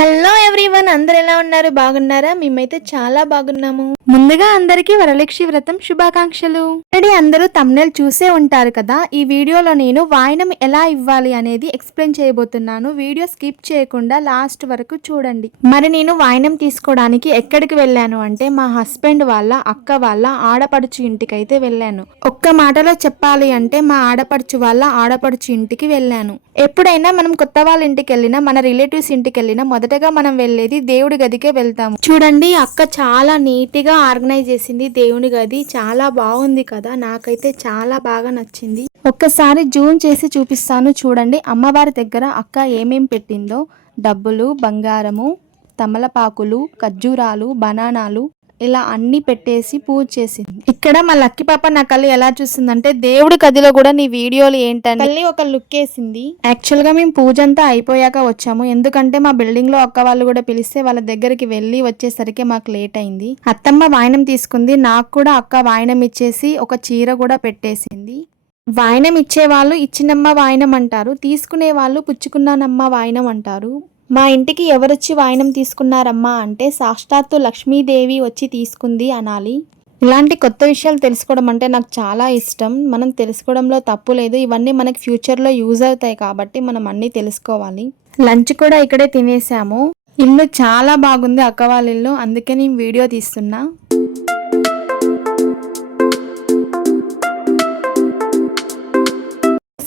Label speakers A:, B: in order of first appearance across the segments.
A: Hello everyone అందరు ఎలా ఉన్నారు? బాగున్నారా? మేమైతే చాలా బాగున్నాము. ముందుగా అందరికీ వరలక్ష్మి వ్రతం శుభాకాంక్షలు. ఆల్రెడీ అందరూ తమ్నెల్ చూసే ఉంటారు కదా ఈ వీడియోలో నేను వాయినం ఎలా ఇవ్వాలి అనేది ఎక్స్ప్లెయిన్ చేయబోతున్నాను. వీడియో స్కిప్ చేయకుండా లాస్ట్ వరకు చూడండి. మరి నేను వాయినం తీసుకోవడానికి ఎక్కడికి వెళ్ళాను అంటే మా హస్బెండ్ వాళ్ళ అక్క వాళ్ళ ఆడపడుచు ఇంటికి అయితే వెళ్ళాను. ఒక్క మాటలో చెప్పాలి అంటే మా ఆడపడుచు వాళ్ళ ఆడపడుచు ఇంటికి వెళ్ళాను. ఎప్పుడైనా మనం కొత్త వాళ్ళ ఇంటికి వెళ్ళినా మన రిలేటివ్స్ ఇంటికి వెళ్ళినా మొదటగా మనం వెళ్ళేది దేవుడి గదికే వెళ్తాము. చూడండి అక్క చాలా నీట్గా ఆర్గనైజ్ చేసింది దేవుని గది. చాలా బాగుంది కదా. నాకైతే చాలా బాగా నచ్చింది. ఒక్కసారి జూమ్ చేసి చూపిస్తాను చూడండి. అమ్మవారి దగ్గర అక్క ఏమేం పెట్టిందో. డబ్బులు బంగారము తమలపాకులు ఖర్జూరాలు బనానాలు ఇలా అన్ని పెట్టేసి పూజ చేసింది. ఇక్కడ మా లక్కీ పాప నా కళ్ళు ఎలా చూస్తుందంటే దేవుడి గదిలో కూడా నీ వీడియోలు ఏంటని తల్లి ఒక లుక్ వేసింది. యాక్చువల్గా మేము పూజ అంతా అయిపోయాక వచ్చాము. ఎందుకంటే మా బిల్డింగ్లో అక్క వాళ్ళు కూడా పిలిస్తే వాళ్ళ దగ్గరికి వెళ్ళి వచ్చేసరికి మాకు లేట్ అయింది. అత్తమ్మ వాయనం తీసుకుంది. నాకు కూడా అక్క వాయనం ఇచ్చేసి ఒక చీర కూడా పెట్టేసింది. వాయనం ఇచ్చేవాళ్ళు ఇచ్చినమ్మ వాయనం అంటారు. తీసుకునే వాళ్ళు పుచ్చుకున్నానమ్మ వాయనం అంటారు. మా ఇంటికి ఎవరొచ్చి వాయనం తీసుకున్నారమ్మా అంటే సాక్షాత్తు లక్ష్మీదేవి వచ్చి తీసుకుంది అనాలి. ఇలాంటి కొత్త విషయాలు తెలుసుకోవడం అంటే నాకు చాలా ఇష్టం. మనం తెలుసుకోవడంలో తప్పు లేదు. ఇవన్నీ మనకి ఫ్యూచర్లో యూజ్ అవుతాయి కాబట్టి మనం అన్నీ తెలుసుకోవాలి. లంచ్ కూడా ఇక్కడే తినేసాము. ఇల్లు చాలా బాగుంది అక్క వాళ్ళ ఇల్లు. అందుకే నేను వీడియో తీస్తున్నా.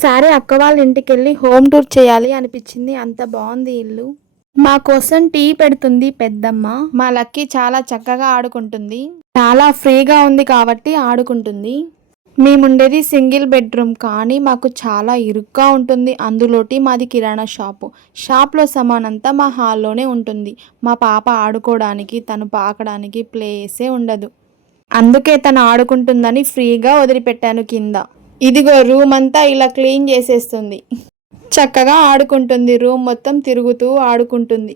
A: సరే అక్క వాళ్ళ ఇంటికి వెళ్ళి హోమ్ టూర్ చేయాలి అనిపించింది. అంత బాగుంది ఇల్లు. మా కోసం టీ పెడుతుంది పెద్దమ్మ. మా లక్కీ చాలా చక్కగా ఆడుకుంటుంది. చాలా ఫ్రీగా ఉంది కాబట్టి ఆడుకుంటుంది. మేముండేది సింగిల్ బెడ్రూమ్ కానీ మాకు చాలా ఇరుగ్గా ఉంటుంది. అందులోటి మాది కిరాణా షాపు. షాప్లో సమానంతా మా హాల్లోనే ఉంటుంది. మా పాప ఆడుకోవడానికి తను పాకడానికి ప్లేసే ఉండదు. అందుకే తను ఆడుకుంటుందని ఫ్రీగా వదిలిపెట్టాను కింద. ఇదిగో రూమ్ అంతా ఇలా క్లీన్ చేసేస్తుంది. చక్కగా ఆడుకుంటుంది. రూమ్ మొత్తం తిరుగుతూ ఆడుకుంటుంది.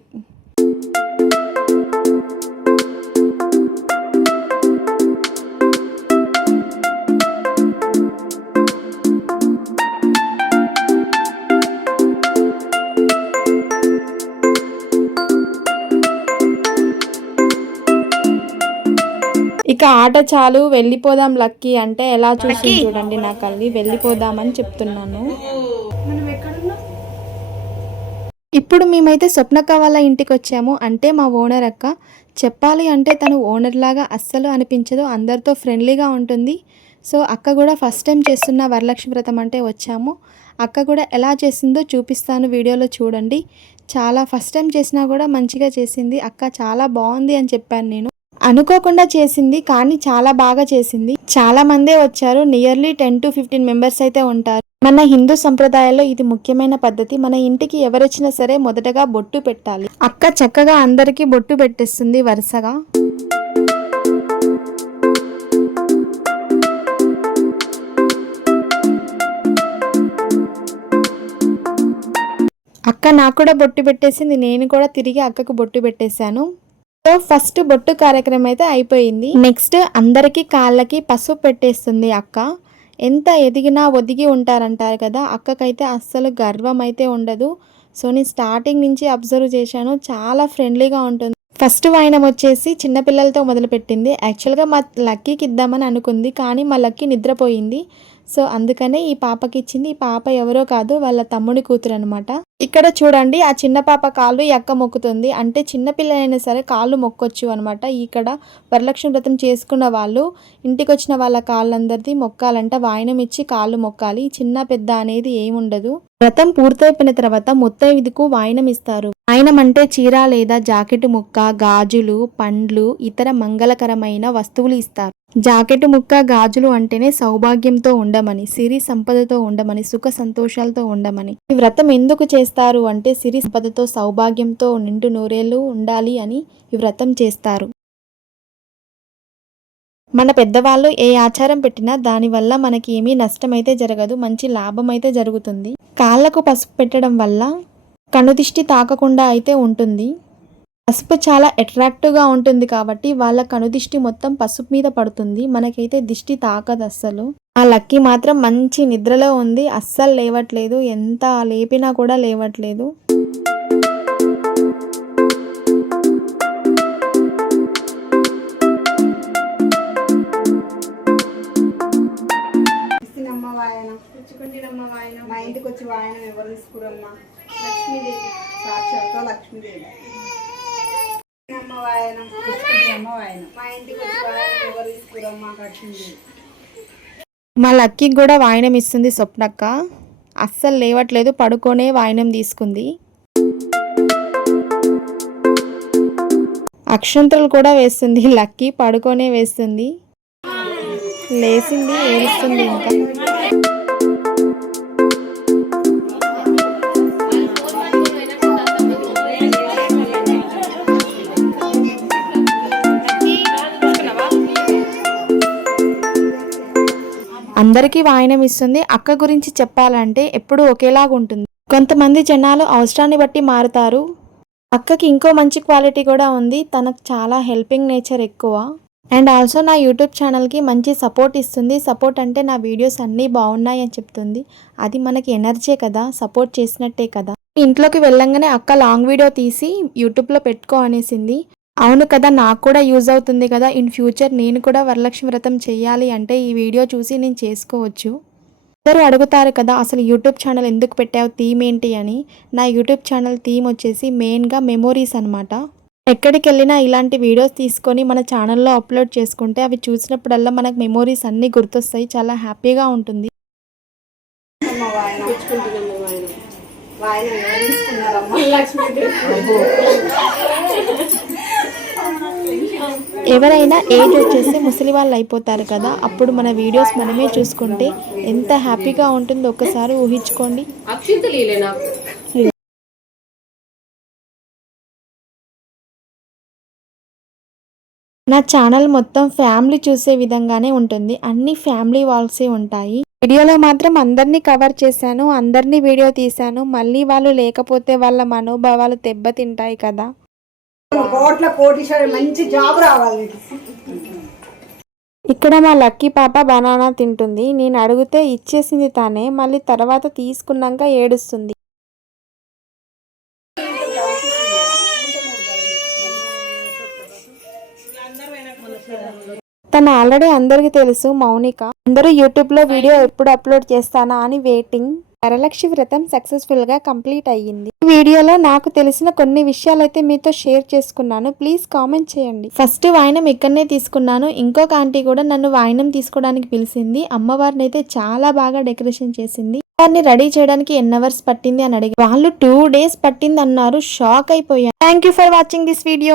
A: ఇక ఆట చాలు వెళ్ళిపోదాం లక్కీ అంటే ఎలా చూసి చూడండి నా కళ్ళి. వెళ్ళిపోదామని చెప్తున్నాను. ఇప్పుడు మేమైతే స్వప్నక్క వాళ్ళ ఇంటికి వచ్చాము అంటే మా ఓనర్ అక్క. చెప్పాలి అంటే తను ఓనర్ లాగా అస్సలు అనిపించదు. అందరితో ఫ్రెండ్లీగా ఉంటుంది. సో అక్క కూడా ఫస్ట్ టైం చేస్తున్న వరలక్ష్మి వ్రతం అంటే వచ్చాము. అక్క కూడా ఎలా చేసిందో చూపిస్తాను వీడియోలో చూడండి. చాలా ఫస్ట్ టైం చేసినా కూడా మంచిగా చేసింది. అక్క చాలా బాగుంది అని చెప్పాను నేను. అనుకోకుండా చేసింది కానీ చాలా బాగా చేసింది. చాలా మందే వచ్చారు. Nearly ten to fifteen members అయితే ఉంటారు. మన హిందూ సంప్రదాయాల్లో ఇది ముఖ్యమైన పద్ధతి. మన ఇంటికి ఎవరొచ్చినా సరే మొదటగా బొట్టు పెట్టాలి. అక్క చక్కగా అందరికీ బొట్టు పెట్టేస్తుంది వరుసగా. అక్క నాకు కూడా బొట్టు పెట్టేసింది. నేను కూడా తిరిగి అక్కకు బొట్టు పెట్టేశాను. సో ఫస్ట్ బొట్టు కార్యక్రమం అయితే అయిపోయింది. నెక్స్ట్ అందరికీ కాళ్ళకి పసుపు పెట్టేస్తుంది అక్క. ఎంత ఎదిగినా ఒదిగి ఉంటారంటారు కదా అక్కకైతే అస్సలు గర్వం అయితే ఉండదు. సో నేను స్టార్టింగ్ నుంచి అబ్జర్వ్ చేశాను చాలా ఫ్రెండ్లీగా ఉంటుంది. ఫస్ట్ వాయనం వచ్చేసి చిన్నపిల్లలతో మొదలుపెట్టింది. యాక్చువల్గా మా లక్కీకి ఇద్దామని అనుకుంది కానీ మా లక్కీ నిద్రపోయింది. సో అందుకనే ఈ పాపకి ఇచ్చింది ఈ పాప ఎవరో కాదు వాళ్ళ తమ్ముడి కూతురు అనమాట ఇక్కడ చూడండి ఆ చిన్న పాప కాళ్ళు ఎక్క మొక్కుతుంది. అంటే చిన్న పిల్లలైనా సరే కాళ్ళు మొక్కొచ్చు అనమాట ఇక్కడ వరలక్ష్మి వ్రతం చేసుకున్న వాళ్ళు ఇంటికి వచ్చిన వాళ్ళ కాళ్ళందరిది మొక్కాలంట. వాయనం ఇచ్చి కాళ్ళు మొక్కాలి. చిన్న పెద్ద అనేది ఏముండదు. వ్రతం పూర్తయిపోయిన తర్వాత ముత్తైదుకు వాయినం ఇస్తారు వాయినం అంటే చీర లేదా జాకెట్ ముక్క గాజులు పండ్లు ఇతర మంగళకరమైన వస్తువులు ఇస్తారు. జాకెట్ ముక్క గాజులు అంటేనే సౌభాగ్యంతో ఉండమని సిరి సంపదతో ఉండమని సుఖ సంతోషాలతో ఉండమని. ఈ వ్రతం ఎందుకు చేస్తారు అంటే సిరి సంపదతో సౌభాగ్యంతో నిండు నూరేళ్ళు ఉండాలి అని ఈ వ్రతం చేస్తారు. మన పెద్దవాళ్ళు ఏ ఆచారం పెట్టినా దానివల్ల మనకి ఏమీ నష్టమైతే జరగదు మంచి లాభం అయితే జరుగుతుంది. కాళ్ళకు పసుపు పెట్టడం వల్ల కనుదిష్టి తాకకుండా అయితే ఉంటుంది. పసుపు చాలా అట్రాక్టివ్గా ఉంటుంది కాబట్టి వాళ్ళ కనుదిష్టి మొత్తం పసుపు మీద పడుతుంది. మనకైతే దిష్టి తాకదు అస్సలు. ఆ లక్కీ మాత్రం మంచి నిద్రలో ఉంది. అస్సలు లేవట్లేదు. ఎంత లేపినా కూడా లేవట్లేదు.
B: వాయనం ఎవరు తీసుకురమ్మా? లక్ష్మీదేవి. సాక్షాత్తు లక్ష్మీదేవి. అమ్మ వాయనం అమ్మ వాయనం మా ఇంటికి వచ్చి వాయనం ఎవరు తీసుకురమ్మా? లక్ష్మీదేవి.
A: మా లక్కీకి కూడా వాయినం ఇస్తుంది స్వప్నక్క. అస్సలు లేవట్లేదు పడుకోనే వాయినం తీసుకుంది. అక్షంతలు కూడా వేస్తుంది. లక్కీ పడుకోనే వేస్తుంది. లేచింది ఏడుస్తుంది ఇంకా. అందరికీ వాయనం ఇస్తుంది. అక్క గురించి చెప్పాలంటే ఎప్పుడూ ఒకేలాగా ఉంటుంది. కొంతమంది జనాలు అవసరాన్ని బట్టి మారుతారు. అక్కకి ఇంకో మంచి క్వాలిటీ కూడా ఉంది. తనకు చాలా హెల్పింగ్ నేచర్ ఎక్కువ. అండ్ ఆల్సో నా యూట్యూబ్ ఛానల్కి మంచి సపోర్ట్ ఇస్తుంది. సపోర్ట్ అంటే నా వీడియోస్ అన్నీ బాగున్నాయి అని చెప్తుంది. అది మనకి ఎనర్జీ కదా. సపోర్ట్ చేసినట్టే కదా. ఇంట్లోకి వెళ్ళంగానే అక్క లాంగ్ వీడియో తీసి యూట్యూబ్లో పెట్టుకో అనేసింది. అవును కదా నాకు కూడా యూజ్ అవుతుంది కదా. ఇన్ ఫ్యూచర్ నేను కూడా వరలక్ష్మి వ్రతం చేయాలి అంటే ఈ వీడియో చూసి నేను చేసుకోవచ్చు. అందరూ అడుగుతారు కదా అసలు యూట్యూబ్ ఛానల్ ఎందుకు పెట్టావు థీమ్ ఏంటి అని. నా యూట్యూబ్ ఛానల్ థీమ్ వచ్చేసి మెయిన్గా మెమోరీస్ అనమాట ఎక్కడికి వెళ్ళినా ఇలాంటి వీడియోస్ తీసుకొని మన ఛానల్లో అప్లోడ్ చేసుకుంటే అవి చూసినప్పుడల్లా మనకు మెమోరీస్ అన్నీ గుర్తొస్తాయి. చాలా హ్యాపీగా ఉంటుంది.
B: అమ్మ వాయనం వాయనం ఎవరు తీసుకున్నారమ్మా లక్ష్మీదేవి
A: ఎవరైనా ఏజ్ వచ్చేసి ముసలి వాళ్ళు అయిపోతారు కదా అప్పుడు మన వీడియోస్ మనమే చూసుకుంటే ఎంత హ్యాపీగా ఉంటుందో ఒక్కసారి ఊహించుకోండి. నా ఛానల్ మొత్తం ఫ్యామిలీ చూసే విధంగానే ఉంటుంది. అన్ని ఫ్యామిలీ వాల్సే ఉంటాయి. వీడియోలో మాత్రం అందరినీ కవర్ చేశాను అందరినీ వీడియో తీశాను. మళ్ళీ వాళ్ళు లేకపోతే వాళ్ళ మనోభావాలు దెబ్బతింటాయి కదా.
B: కోట్ల కోటీశ్వరి మంచి జాబ్ రావాలి
A: ఇక్కడ మా లక్కీ పాప బనానా తింటుంది. నేను అడిగితే ఇచ్చేసింది తానే మళ్ళీ తర్వాత తీసుకున్నాక ఏడుస్తుంది. తను ఆల్రెడీ అందరికీ తెలుసు మౌనిక. అందరూ యూట్యూబ్లో వీడియో ఎప్పుడు అప్లోడ్ చేస్తానా అని వెయిటింగ్ వరలక్ష్మి వ్రతం సక్సెస్ఫుల్గా కంప్లీట్ అయ్యింది. ఈ వీడియోలో నాకు తెలిసిన కొన్ని విషయాలు అయితే మీతో షేర్ చేసుకున్నాను. ప్లీజ్ కామెంట్ చేయండి. ఫస్ట్ వాయినం ఇక్కడనే తీసుకున్నాను. ఇంకొక ఆంటీ కూడా నన్ను వాయినం తీసుకోవడానికి పిలిచింది. అమ్మవారిని అయితే చాలా బాగా డెకరేషన్ చేసింది. వారిని రెడీ చేయడానికి ఎన్ అవర్స్ పట్టింది అని అడిగి వాళ్ళు టూ డేస్ పట్టింది అన్నారు షాక్ అయిపోయాను thank you for watching this video